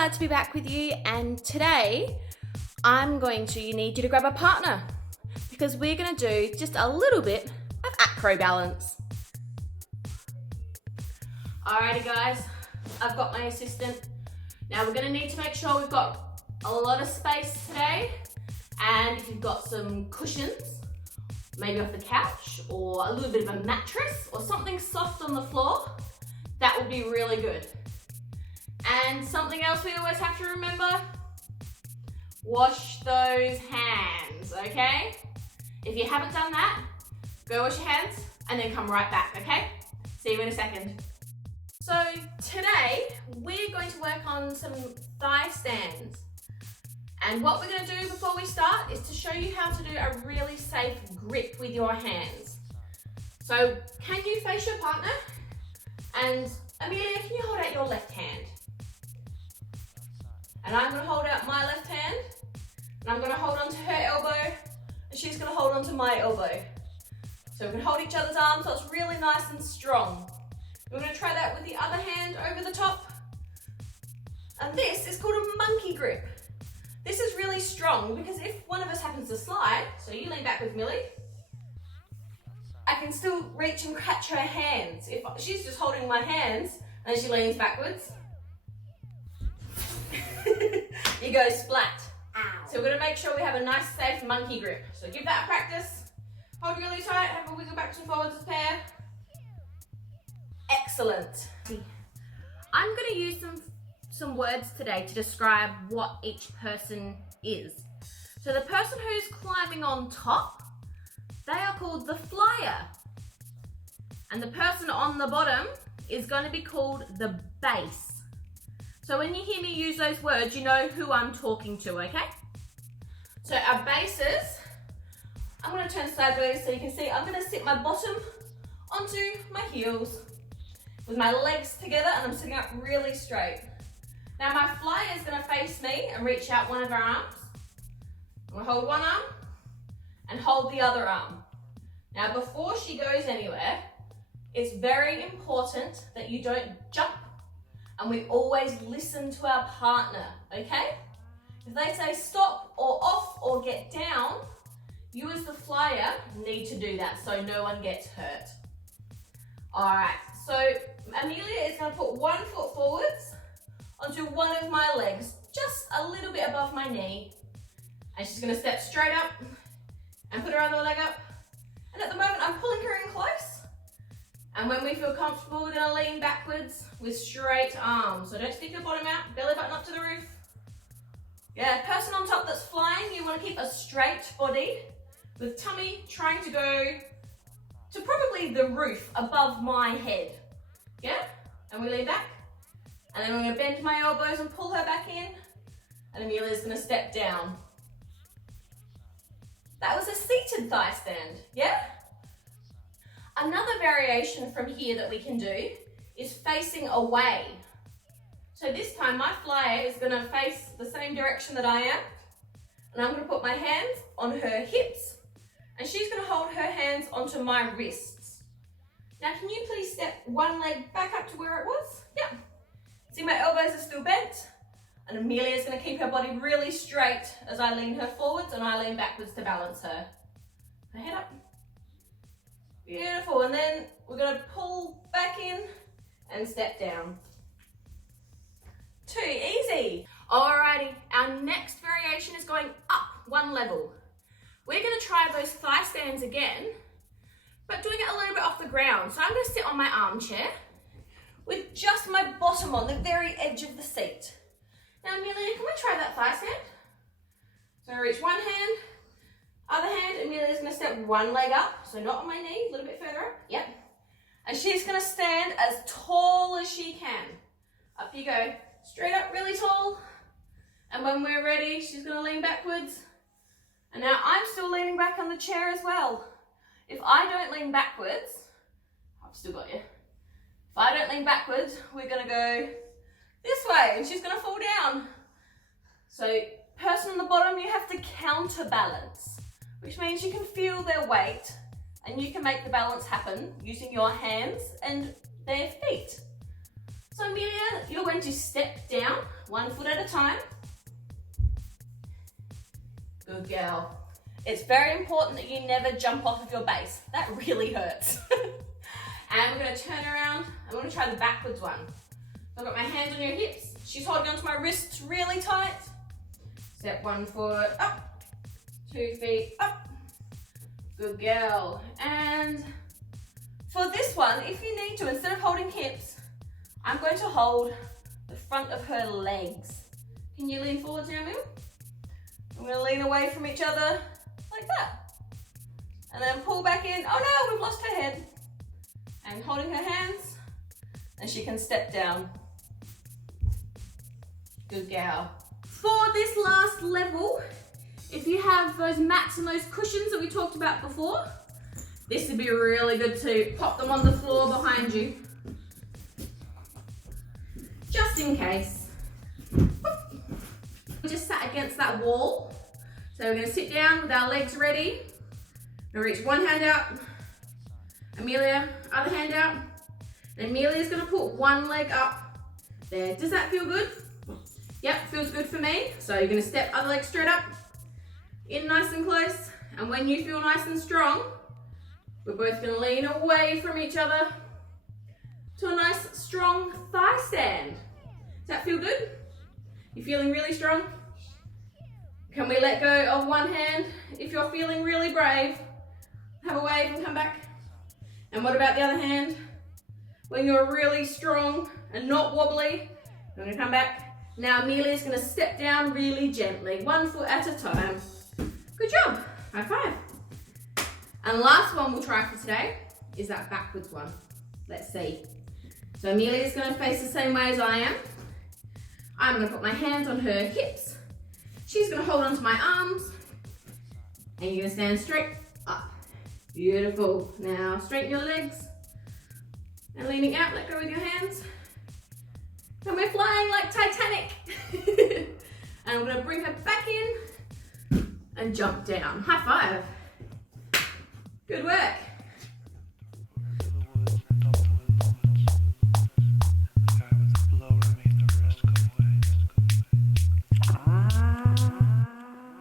glad to be back with you, and today you need you to grab a partner because we're going to do just a little bit of acro balance. Alrighty guys, I've got my assistant. Now we're going to need to make sure we've got a lot of space today, and if you've got some cushions, maybe off the couch or a little bit of a mattress or something soft on the floor, that would be really good. And something else we always have to remember, wash those hands, okay? If you haven't done that, go wash your hands and then come right back, okay? See you in a second. So today, we're going to work on some thigh stands. And what we're going to do before we start is to show you how to do a really safe grip with your hands. So can you face your partner? And Amelia, can you hold out your left hand? And I'm going to hold out my left hand, and I'm going to hold onto her elbow, and she's going to hold onto my elbow. So we can hold each other's arms so it's really nice and strong. We're going to try that with the other hand over the top. And this is called a monkey grip. This is really strong because if one of us happens to slide, so you lean back with Millie, I can still reach and catch her hands. If she's just holding my hands and she leans backwards, you go splat. Ow. So we're going to make sure we have a nice safe monkey grip. So give that a practice. Hold really tight, have a wiggle back and forwards as a pair. Excellent. I'm going to use some words today to describe what each person is. So the person who's climbing on top, they are called the flyer. And the person on the bottom is going to be called the base. So when you hear me use those words, you know who I'm talking to, okay? So our bases, I'm going to turn sideways so you can see I'm going to sit my bottom onto my heels with my legs together, and I'm sitting up really straight. Now my flyer is going to face me and reach out one of our arms. I'm going to hold one arm and hold the other arm. Now before she goes anywhere, it's very important that you don't jump, and we always listen to our partner, okay? If they say stop or off or get down, you as the flyer need to do that so no one gets hurt. All right, so Amelia is going to put one foot forwards onto one of my legs, just a little bit above my knee. And she's going to step straight up and put her other leg up. And at the moment, I'm pulling her in close. And when we feel comfortable, we're going to lean backwards with straight arms. So don't stick your bottom out, belly button up to the roof. Yeah, person on top that's flying, you want to keep a straight body with tummy trying to go to probably the roof above my head. Yeah? And we lean back. And then we're going to bend my elbows and pull her back in. And Amelia's going to step down. That was a seated thigh stand, yeah? Another variation from here that we can do is facing away. So this time my flyer is going to face the same direction that I am. And I'm going to put my hands on her hips. And she's going to hold her hands onto my wrists. Now can you please step one leg back up to where it was? Yeah. See, my elbows are still bent. And Amelia's going to keep her body really straight as I lean her forwards and I lean backwards to balance her. Her head up. Beautiful. And then we're going to pull back in and step down. Too easy. Alrighty, our next variation is going up one level. We're going to try those thigh stands again, but doing it a little bit off the ground. So I'm going to sit on my armchair with just my bottom on the very edge of the seat. Now Amelia, can we try that thigh stand? So I reach one hand, other hand, Amelia's going to step one leg up, so not on my knee, a little bit further up, yep. And she's going to stand as tall as she can. Up you go, straight up really tall. And when we're ready, she's going to lean backwards. And now I'm still leaning back on the chair as well. If I don't lean backwards, I've still got you. If I don't lean backwards, we're going to go this way and she's going to fall down. So person on the bottom, you have to counterbalance, which means you can feel their weight and you can make the balance happen using your hands and their feet. So Amelia, you're going to step down one foot at a time. Good girl. It's very important that you never jump off of your base. That really hurts. And we're gonna turn around and we're gonna try the backwards one. So I've got my hands on your hips. She's holding onto my wrists really tight. Step 1 foot up, 2 feet up. Good girl. And for this one, if you need to, instead of holding hips, I'm going to hold the front of her legs. Can you lean forwards now, Mil? I'm gonna lean away from each other like that. And then pull back in. Oh no, we've lost her head. And holding her hands, and she can step down. Good girl. For this last level, if you have those mats and those cushions that we talked about before, this would be really good to pop them on the floor behind you. Just in case. We just sat against that wall. So we're gonna sit down with our legs ready. We're gonna reach one hand out. Amelia, other hand out. And Amelia's gonna put one leg up there. Does that feel good? Yep, feels good for me. So you're gonna step other leg straight up, in nice and close. And when you feel nice and strong, we're both gonna lean away from each other to a nice strong thigh stand. Does that feel good? You feeling really strong? Can we let go of one hand if you're feeling really brave? Have a wave and come back. And what about the other hand? When you're really strong and not wobbly, I'm gonna come back. Now Amelia's gonna step down really gently, 1 foot at a time. Good job, high five. And last one we'll try for today is that backwards one. Let's see. So Amelia's gonna face the same way as I am. I'm gonna put my hands on her hips. She's gonna hold onto my arms. And you're gonna stand straight up. Beautiful. Now straighten your legs. And leaning out, let go with your hands. And we're flying like Titanic. And I'm gonna bring her back in and jump down. High five. Good work.